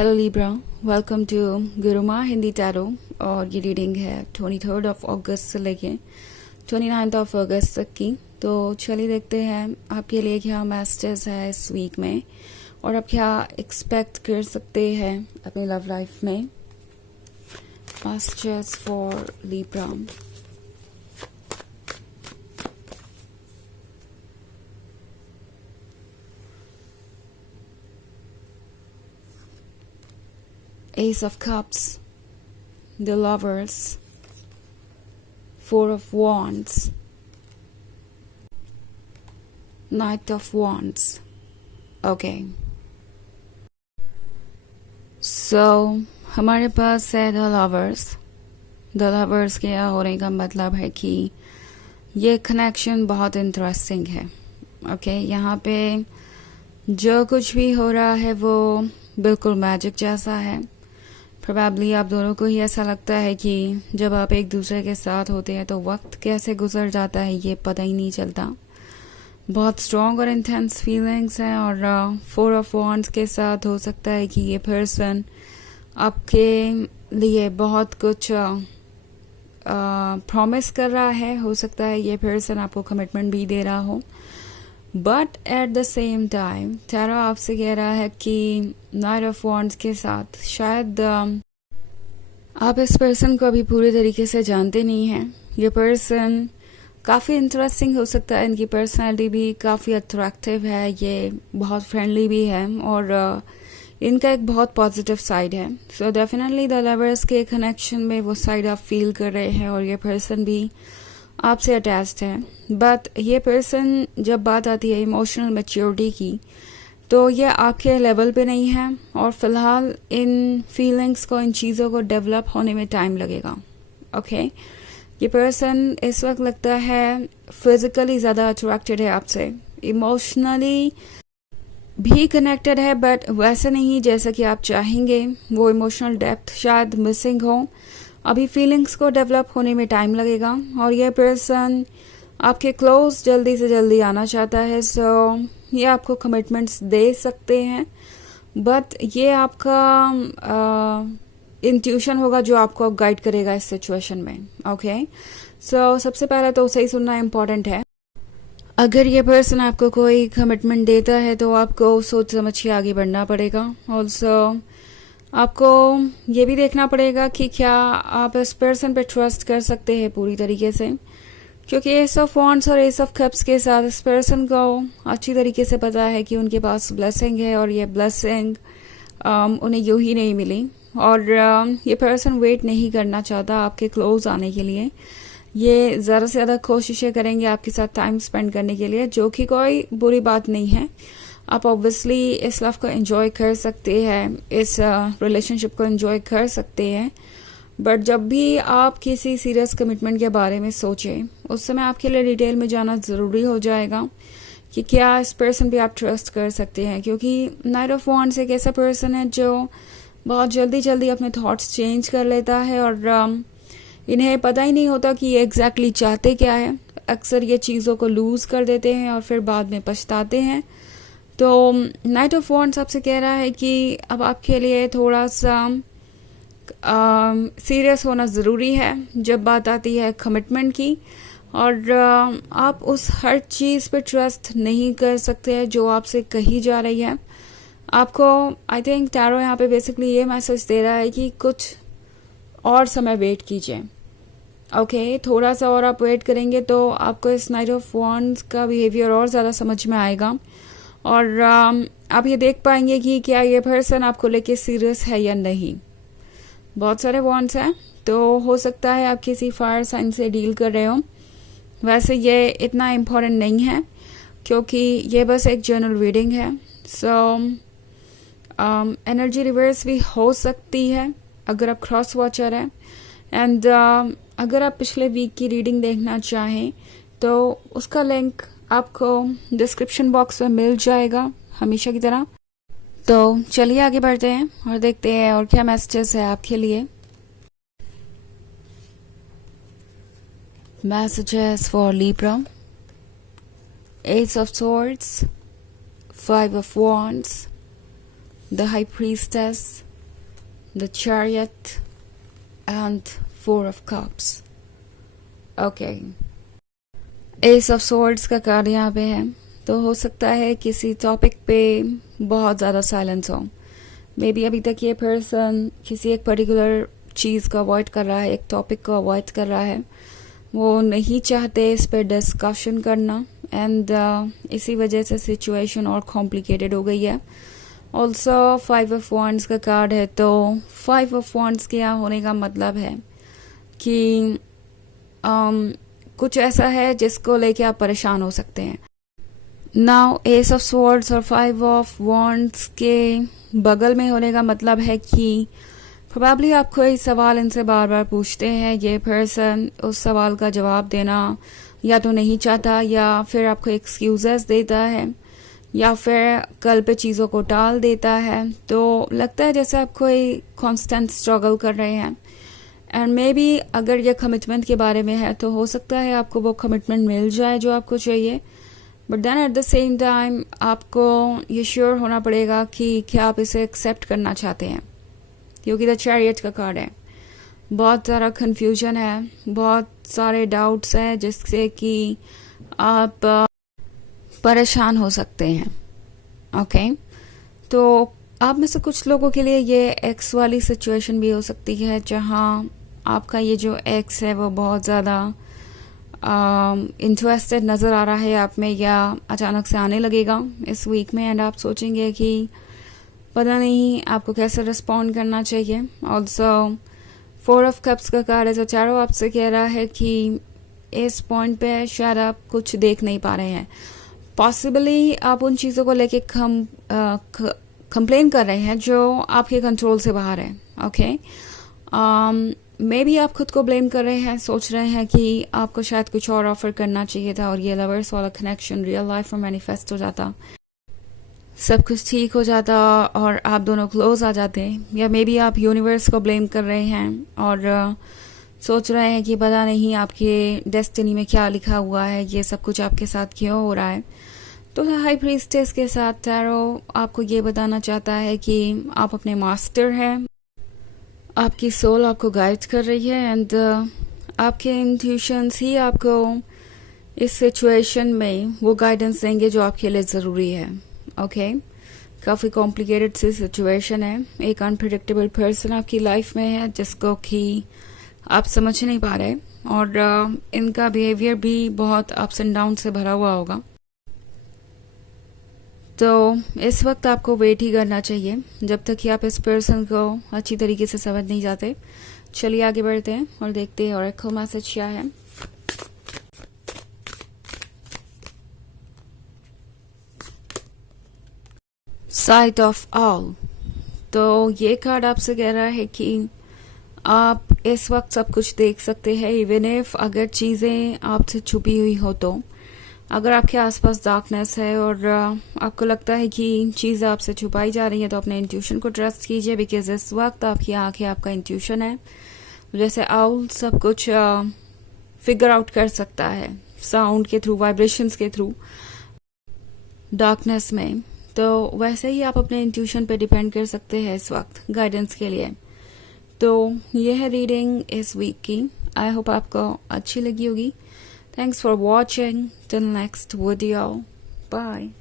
Hello Libra, welcome to Guruma Hindi tarot. और ये reading है 23 अगस्त से लेके 29 अगस्त तक की। तो चलिए देखते हैं आपके लिए क्या मैसेजेस है इस वीक में और आप क्या एक्सपेक्ट कर सकते हैं अपनी लव लाइफ में। Messages for Libra. Ace of Cups, the Lovers, Four of Wands, Knight of Wands. Okay. So, हमारे पास है The Lovers. The Lovers के होने का मतलब है कि ये कनेक्शन बहुत इंटरेस्टिंग है। ओके, यहाँ पे जो कुछ भी हो रहा है वो बिल्कुल मैजिक जैसा है। प्रोबेबली आप दोनों को ही ऐसा लगता है कि जब आप एक दूसरे के साथ होते हैं तो वक्त कैसे गुजर जाता है ये पता ही नहीं चलता। बहुत स्ट्रॉन्ग और इंटेंस फीलिंग्स हैं और 4 ऑफ वॉन्ड्स के साथ हो सकता है कि ये पर्सन आपके लिए बहुत कुछ प्रॉमिस कर रहा है। हो सकता है ये पर्सन आपको कमिटमेंट भी दे रहा हो, but at the same time tarot आपसे कह रहा है कि नाइट ऑफ वॉन्ड्स के साथ शायद आप इस पर्सन को अभी पूरे तरीके से जानते नहीं हैं। ये पर्सन काफ़ी इंटरेस्टिंग हो सकता है, इनकी पर्सनालिटी भी काफ़ी अट्रैक्टिव है, ये बहुत फ्रेंडली भी है और इनका एक बहुत पॉजिटिव साइड है। सो डेफिनेटली द लवर्स के कनेक्शन में वो साइड आप फील कर रहे हैं और ये पर्सन भी आपसे अटैच्ड है। बट ये पर्सन जब बात आती है इमोशनल मैच्योरिटी की तो ये आपके लेवल पे नहीं है और फिलहाल इन फीलिंग्स को, इन चीज़ों को डेवलप होने में टाइम लगेगा। ओके, ये पर्सन इस वक्त लगता है फिजिकली ज़्यादा अट्रैक्टेड है आपसे, इमोशनली भी कनेक्टेड है बट वैसे नहीं जैसा कि आप चाहेंगे। वो इमोशनल डेप्थ शायद मिसिंग हो। अभी फीलिंग्स को डेवलप होने में टाइम लगेगा और ये पर्सन आपके क्लोज जल्दी से जल्दी आना चाहता है। सो ये आपको कमिटमेंट्स दे सकते हैं बट ये आपका इंट्यूशन होगा जो आपको गाइड करेगा इस सिचुएशन में। ओके, सो सबसे पहले तो सही सुनना इम्पोर्टेंट है। अगर ये पर्सन आपको कोई कमिटमेंट देता है तो आपको सोच समझ के आगे बढ़ना पड़ेगा। ऑल्सो आपको ये भी देखना पड़ेगा कि क्या आप इस पर्सन पे ट्रस्ट कर सकते हैं पूरी तरीके से, क्योंकि एस ऑफ वॉन्ड्स और एस ऑफ कप्स के साथ इस पर्सन को अच्छी तरीके से पता है कि उनके पास ब्लेसिंग है और ये ब्लेसिंग उन्हें यूं ही नहीं मिली और ये पर्सन वेट नहीं करना चाहता आपके क्लोज आने के लिए। ये ज़्यादा से ज़्यादा कोशिशें करेंगे आपके साथ टाइम स्पेंड करने के लिए, जो कि कोई बुरी बात नहीं है। आप ऑब्वियसली इस लव को एंजॉय कर सकते हैं, इस रिलेशनशिप को एंजॉय कर सकते हैं, बट जब भी आप किसी सीरियस कमिटमेंट के बारे में सोचें उस समय आपके लिए डिटेल में जाना ज़रूरी हो जाएगा कि क्या इस पर्सन पे आप ट्रस्ट कर सकते हैं। क्योंकि नाइट ऑफ वॉन्ड्स एक ऐसा पर्सन है जो बहुत जल्दी जल्दी अपने थॉट्स चेंज कर लेता है और इन्हें पता ही नहीं होता कि ये एग्जैक्टली चाहते क्या है। अक्सर ये चीज़ों को लूज़ कर देते हैं और फिर बाद में पछताते हैं। तो नाइट ऑफ वॉन्ड्स आपसे कह रहा है कि अब आपके लिए थोड़ा सा सीरियस होना ज़रूरी है जब बात आती है कमिटमेंट की और आप उस हर चीज़ पे ट्रस्ट नहीं कर सकते हैं जो आपसे कही जा रही है। आपको आई थिंक टैरो यहाँ पे बेसिकली ये मैसेज दे रहा है कि कुछ और समय वेट कीजिए। ओके, थोड़ा सा और आप वेट करेंगे तो आपको इस नाइट ऑफ वॉन्ड्स का बिहेवियर और ज़्यादा समझ में आएगा और आप ये देख पाएंगे कि क्या ये पर्सन आपको लेके सीरियस है या नहीं। बहुत सारे वॉन्ड्स हैं तो हो सकता है आप किसी फायर साइन से डील कर रहे हो। वैसे ये इतना इम्पोर्टेंट नहीं है क्योंकि ये बस एक जनरल रीडिंग है। सो एनर्जी रिवर्स भी हो सकती है अगर आप क्रॉस वॉचर हैं एंड अगर आप पिछले वीक की रीडिंग देखना चाहें तो उसका लिंक आपको डिस्क्रिप्शन बॉक्स में मिल जाएगा हमेशा की तरह। तो चलिए आगे बढ़ते हैं और देखते हैं और क्या मैसेजेस है आपके लिए। Messages for Libra. S of swords, 5 of wands, the high priestess, the chariot and four of cups. Okay, S of swords का कार्ड यहाँ पे है, तो हो सकता है किसी टॉपिक पे बहुत ज़्यादा साइलेंस हो। मे बी अभी तक ये पर्सन किसी एक पर्टिकुलर चीज़ को अवॉइड कर रहा है, एक टॉपिक को अवॉइड कर रहा है, वो नहीं चाहते इस पर डिस्कशन करना, एंड इसी वजह से सिचुएशन और कॉम्प्लिकेटेड हो गई है। ऑल्सो 5 ऑफ वॉन्ड्स का कार्ड है, तो 5 ऑफ वॉन्ड्स के यहाँ होने का मतलब है कि कुछ ऐसा है जिसको लेके आप परेशान हो सकते हैं। नाउ एस ऑफ स्वॉर्ड्स और 5 ऑफ वॉन्ड्स के बगल में होने का मतलब है कि प्रोबेबली आप कोई सवाल इनसे बार बार पूछते हैं, ये पर्सन उस सवाल का जवाब देना या तो नहीं चाहता, या फिर आपको एक्सक्यूजेस देता है, या फिर कल पे चीज़ों को टाल देता है। तो लगता है जैसे आप कोई कांस्टेंट स्ट्रगल कर रहे हैं, एंड मे बी अगर ये कमिटमेंट के बारे में है तो हो सकता है आपको वो कमिटमेंट मिल जाए जो आपको चाहिए, but then at the same time आपको ये श्योर होना पड़ेगा कि क्या आप इसे एक्सेप्ट करना चाहते हैं, क्योंकि द चैरियट का कार्ड है। बहुत सारा कन्फ्यूजन है, बहुत सारे डाउट्स हैं जिससे कि आप परेशान हो सकते हैं। ओके, तो आप में से कुछ लोगों के लिए ये एक्स वाली सिचुएशन भी हो सकती है, जहां आपका ये जो एक्स है वो बहुत ज़्यादा इंटरेस्टेड नज़र आ रहा है आप में, या अचानक से आने लगेगा इस वीक में, एंड आप सोचेंगे कि पता नहीं आपको कैसे रिस्पॉन्ड करना चाहिए। ऑल्सो 4 ऑफ कप्स का कार्ड है, जो चारों आपसे कह रहा है कि इस पॉइंट पे शायद आप कुछ देख नहीं पा रहे हैं। पॉसिबली आप उन चीज़ों को लेके कंप्लेन कर रहे हैं जो आपके कंट्रोल से बाहर है। ओके, मे बी आप खुद को ब्लेम कर रहे हैं, सोच रहे हैं कि आपको शायद कुछ और ऑफर करना चाहिए था और ये लवर्स वाला कनेक्शन रियल लाइफ में मैनिफेस्ट हो जाता, सब कुछ ठीक हो जाता और आप दोनों क्लोज आ जाते। या मे बी आप यूनिवर्स को ब्लेम कर रहे हैं और सोच रहे हैं कि पता नहीं आपके डेस्टिनी में क्या लिखा हुआ है, ये सब कुछ आपके साथ क्यों हो रहा है। तो हाई प्रीस्टेस के साथ टैरो आपको ये बताना चाहता है कि आप अपने मास्टर हैं, आपकी सोल आपको गाइड कर रही है, एंड आपके इंट्यूशंस ही आपको इस सिचुएशन में वो गाइडेंस देंगे जो आपके लिए ज़रूरी है। ओके, काफ़ी कॉम्प्लिकेटेड सी सिचुएशन है, एक अनप्रिडिक्टेबल पर्सन आपकी लाइफ में है जिसको कि आप समझ नहीं पा रहे, और इनका बिहेवियर भी बहुत अप्स एंड डाउन से भरा हुआ होगा। तो इस वक्त आपको वेट ही करना चाहिए जब तक कि आप इस पर्सन को अच्छी तरीके से समझ नहीं जाते। चलिए आगे बढ़ते हैं और देखते हैं ऑरेकल मैसेज क्या है। साइट ऑफ ऑल, तो ये कार्ड आपसे कह रहा है कि आप इस वक्त सब कुछ देख सकते हैं, इवन इफ अगर चीज़ें आपसे छुपी हुई हो। तो अगर आपके आसपास डार्कनेस है और आपको लगता है कि चीज़ें आपसे छुपाई जा रही है, तो अपने इंट्यूशन को ट्रस्ट कीजिए, बिकॉज इस वक्त आपकी आंखें आपका इंट्यूशन है। जैसे आउल सब कुछ फिगर आउट कर सकता है साउंड के थ्रू, वाइब्रेशंस के थ्रू डार्कनेस में, तो वैसे ही आप अपने इंट्यूशन पे डिपेंड कर सकते हैं इस वक्त गाइडेंस के लिए। तो ये है रीडिंग इस वीक की, आई होप आपको अच्छी लगी होगी। Thanks for watching. Till next video. Bye.